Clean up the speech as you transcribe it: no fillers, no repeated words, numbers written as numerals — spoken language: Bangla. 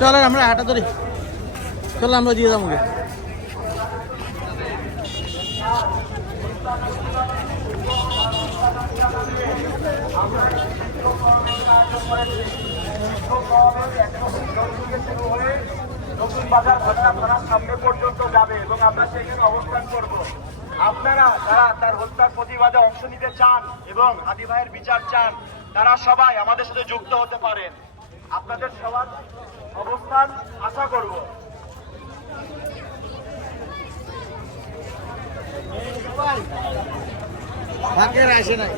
চলেন আমরা হাঁটা ধরি, চলো আমরা দিয়ে যাবো। নতুন বাজার ঘটনা থানার সামনে পর্যন্ত যাবে এবং আমরা সেইখানে অবস্থান করব। আপনারা যারা তার হত্যার প্রতিবাদে অংশ নিতে চান এবং হাদি ভাইয়ের বিচার চান, তারা সবাই আমাদের সাথে যুক্ত হতে পারেন। আপনাদের সবার অবস্থান আশা করব। ভাগ্যের আসে নাই।